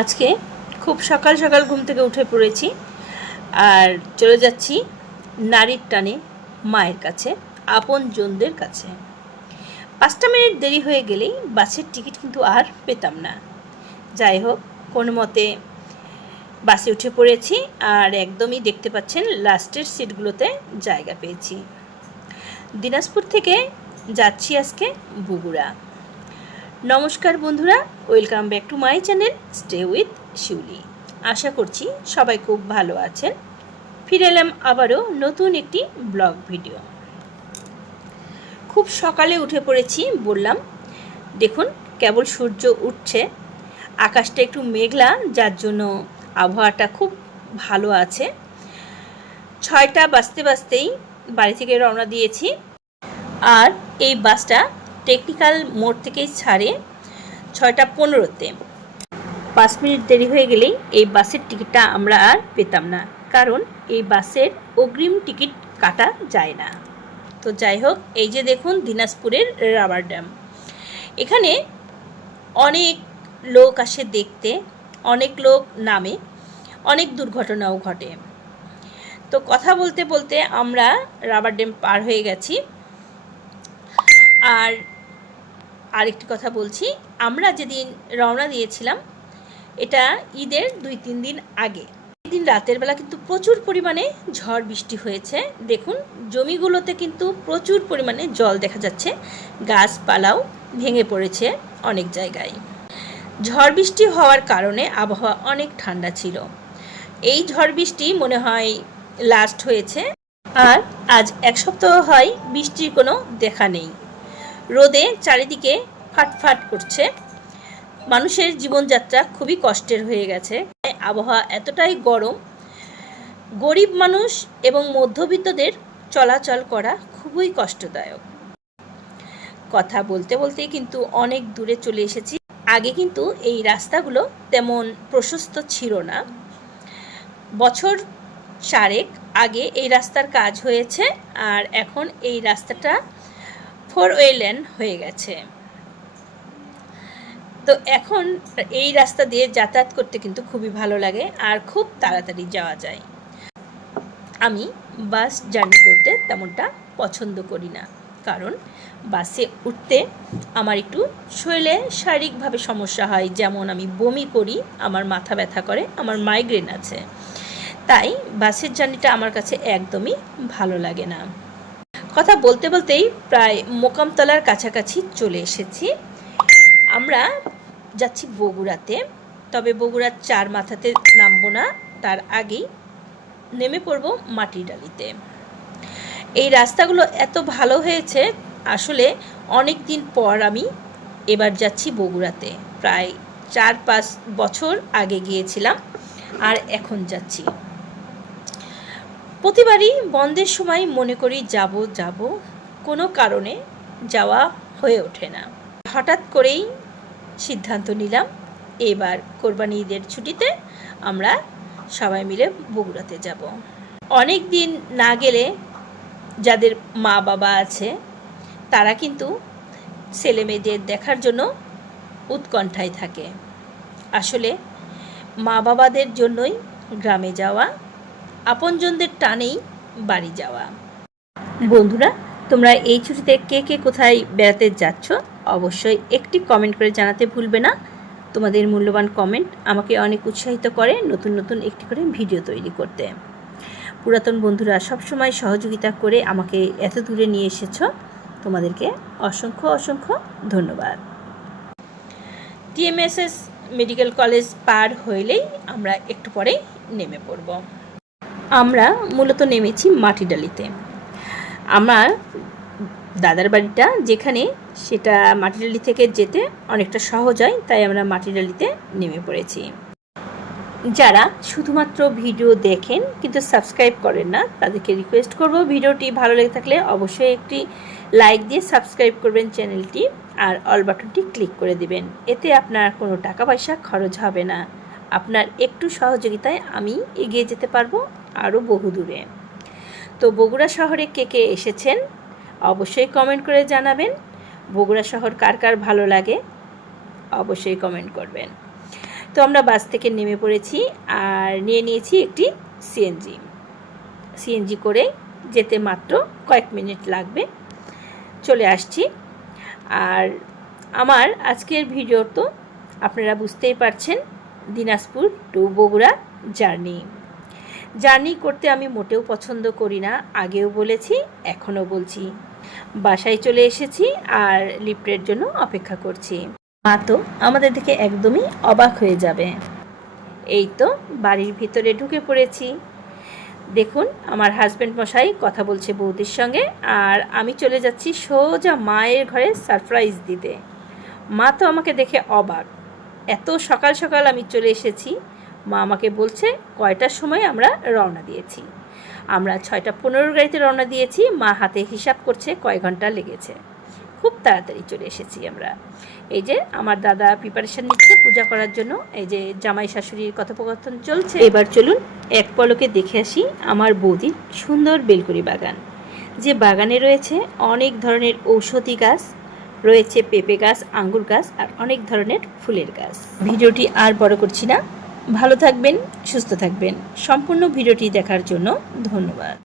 আজকে খুব সকাল সকাল ঘুম থেকে উঠে পড়েছি আর চলে যাচ্ছি নারীর টানে মায়ের কাছে আপন জনদের কাছে। পাঁচটা মিনিট দেরি হয়ে গেলেই বাসের টিকিট কিন্তু আর পেতাম না। যাই হোক, কোনো মতে বাসে উঠে পড়েছি আর একদমই দেখতে পাচ্ছেন লাস্টের সিটগুলোতে জায়গা পেয়েছি। দিনাজপুর থেকে যাচ্ছি আজকে বগুড়া। নমস্কার বন্ধুরা, welcome back to my channel stay with Shiuli. আশা করছি সবাই খুব ভালো আছেন। ফিরে এলাম আবারও নতুন একটি ব্লগ ভিডিও। খুব সকালে উঠে পড়েছি, বললাম, দেখুন, কেবল সূর্য উঠছে। আকাশটা একটু মেঘলা, যার জন্য আবহাওয়াটা খুব ভালো আছে। ছয়টা বাজতে বাজতেই বাড়ি থেকে রওনা দিয়েছি। আর এই বাসটা টেকনিক্যাল মোড় থেকেই ছাড়ে ছয়টা পনেরোতে। পাঁচ মিনিট দেরি হয়ে গেলেই এই বাসের টিকিটটা আমরা আর পেতাম না, কারণ এই বাসের অগ্রিম টিকিট কাটা যায় না। তো যাই হোক, এই যে দেখুন দিনাজপুরের রাবার ড্যাম। এখানে অনেক লোক আসে দেখতে, অনেক লোক নামে, অনেক দুর্ঘটনাও ঘটে। তো কথা বলতে বলতে আমরা রাবার ড্যাম পার হয়ে গেছি। আর আরেকটি কথা বলছি, আমরা যেদিন রওনা দিয়েছিলাম, এটা ঈদের দুই তিন দিন আগে। দিন রাতের বেলা কিন্তু প্রচুর পরিমাণে ঝড় বৃষ্টি হয়েছে। দেখুন, জমিগুলোতে কিন্তু প্রচুর পরিমাণে জল দেখা যাচ্ছে। গাছপালাও ভেঙে পড়েছে অনেক জায়গায়। ঝড় বৃষ্টি হওয়ার কারণে আবহাওয়া অনেক ঠান্ডা ছিল। এই ঝড় বৃষ্টি মনে হয় লাস্ট হয়েছে। আর আজ এক সপ্তাহ হয় বৃষ্টির কোনো দেখা নেই। রোদে চারিদিকে ফাটফাট করছে। মানুষের জীবনযাত্রা খুবই কষ্টের হয়ে গেছে। আবহাওয়া এতটাই গরম। গরিব মানুষ এবং মধ্যবিত্তদের চলাচল করা খুবই কষ্টদায়ক। কথা বলতে বলতেই কিন্তু অনেক দূরে চলে এসেছি। আগে কিন্তু এই রাস্তাগুলো তেমন প্রশস্ত ছিল না। বছর চারেক আগে এই রাস্তার কাজ হয়েছে আর এখন এই রাস্তাটা ফোর ওয়ে লেন হয়ে গেছে। তো এখন এই রাস্তা দিয়ে যাতায়াত করতে কিন্তু খুবই ভালো লাগে আর খুব তাড়াতাড়ি যাওয়া যায়। আমি বাস জার্নি করতে তেমনটা পছন্দ করি না, কারণ বাসে উঠতে আমার একটু শরীরে শারীরিকভাবে সমস্যা হয়, যেমন আমি বমি করি, আমার মাথা ব্যথা করে, আমার মাইগ্রেন আছে। তাই বাসের জার্নিটা আমার কাছে একদমই ভালো লাগে না। কথা বলতে বলতেই প্রায় মোকামতলার কাছাকাছি চলে এসেছি। আমরা যাচ্ছি বগুড়াতে, তবে বগুড়ার চার মাথাতে নামবো না, তার আগেই নেমে পড়ব মাটির ডালিতে এই রাস্তাগুলো এত ভালো হয়েছে, আসলে অনেক দিন পর আমি এবার যাচ্ছি বগুড়াতে। প্রায় চার পাঁচ বছর আগে গিয়েছিলাম আর এখন যাচ্ছি। প্রতিবারই বন্ধের সময় মনে করি যাব যাব। কোনো কারণে যাওয়া হয়ে ওঠে না। হঠাৎ করেই সিদ্ধান্ত নিলাম, এবার কোরবানি ঈদের ছুটিতে আমরা সবাই মিলে বগুড়াতে যাব। অনেক দিন না গেলে যাদের মা বাবা আছে, তারা কিন্তু ছেলে মেয়েদের দেখার জন্য উৎকণ্ঠায় থাকে। আসলে মা বাবাদের জন্যই গ্রামে যাওয়া আপনজনদের টানেই বাড়ি যাওয়া। বন্ধুরা, তোমরা এই ছুটিতে কে কে কোথায় বেড়াতে যাচ্ছ অবশ্যই একটি কমেন্ট করে জানাতে ভুলবে না। তোমাদের মূল্যবান কমেন্ট আমাকে অনেক উৎসাহিত করে নতুন নতুন একটি করে ভিডিও তৈরি করতে। পুরাতন বন্ধুরা, সবসময় সহযোগিতা করে আমাকে এত দূরে নিয়ে এসেছ, তোমাদেরকে অসংখ্য অসংখ্য ধন্যবাদ। টিএমএসএস মেডিকেল কলেজ পার হইলেই আমরা একটু পরে নেমে পড়ব। আমরা মূলত নেমেছি মাটিডালিতে আমার দাদার বাড়িটা যেখানে সেটা মাটিডালি থেকে যেতে অনেকটা সহজ হয়, তাই আমরা মাটিডালিতে নেমে পড়েছি। যারা শুধুমাত্র ভিডিও দেখেন কিন্তু সাবস্ক্রাইব করেন না, তাদেরকে রিকোয়েস্ট করব ভিডিওটি ভালো লেগে থাকলে অবশ্যই একটি লাইক দিয়ে সাবস্ক্রাইব করবেন চ্যানেলটি আর অল বাটনটি ক্লিক করে দিবেন। এতে আপনার কোনো টাকা পয়সা খরচ হবে না। আপনার একটু সহযোগিতায় আমি এগিয়ে যেতে পারব। আরও বহু দূরে তো বগুড়া শহরে কে কে এসেছেন, অবশ্যই কমেন্ট করে জানাবেন। বগুড়া শহর কার কার ভালো লাগে, অবশ্যই কমেন্ট করবেন। তো আমরা বাস থেকে নেমে পড়েছি আর নিয়ে নিয়েছি একটি সিএনজি সিএনজি করে যেতে মাত্র কয়েক মিনিট লাগবে। চলে আসছি। আর আমার আজকের ভিডিও তো আপনারা বুঝতেই পারছেন, Dinajpur to Bogura journey. Journey করতে আমি মোটেও পছন্দ করি না, আগেও বলেছি, এখনও বলছি। বাসায় চলে এসেছি আর লিফটের জন্য অপেক্ষা করছি। মা তো আমাদের দিকে একদমই অবাক হয়ে যাবে। এই তো বাড়ির ভিতরে ঢুকে পড়েছি। দেখুন, আমার হাজব্যান্ড মশাই কথা বলছে বৌদির সঙ্গে আর আমি চলে যাচ্ছি সোজা মায়ের ঘরে সারপ্রাইজ দিতে। মা তো আমাকে দেখে অবাক। এত সকাল সকাল আমি চলে এসেছি। মা আমাকে বলছে, কয়টার সময় আমরা রওনা দিয়েছি? আমরা ছয়টা পনেরো গাড়িতে রওনা দিয়েছি। মা হাতে হিসাব করছে কয় ঘণ্টা লেগেছে। খুব তাড়াতাড়ি চলে এসেছি আমরা। এই যে আমার দাদা প্রিপারেশান নিচ্ছে পূজা করার জন্য। এই যে জামাই শাশুড়ির কথোপকথন চলছে। এবার চলুন এক পলকে দেখে আসি আমার বৌদির সুন্দর বেলকুড়ি বাগান। যে বাগানে রয়েছে অনেক ধরনের ঔষধি গাছ, রয়েছে পেঁপে গাছ, আঙ্গুর গাছ আর অনেক ধরনের ফুলের গাছ। ভিডিওটি আর বড় করছি না। ভালো থাকবেন সুস্থ থাকবেন। সম্পূর্ণ ভিডিওটি দেখার জন্য ধন্যবাদ।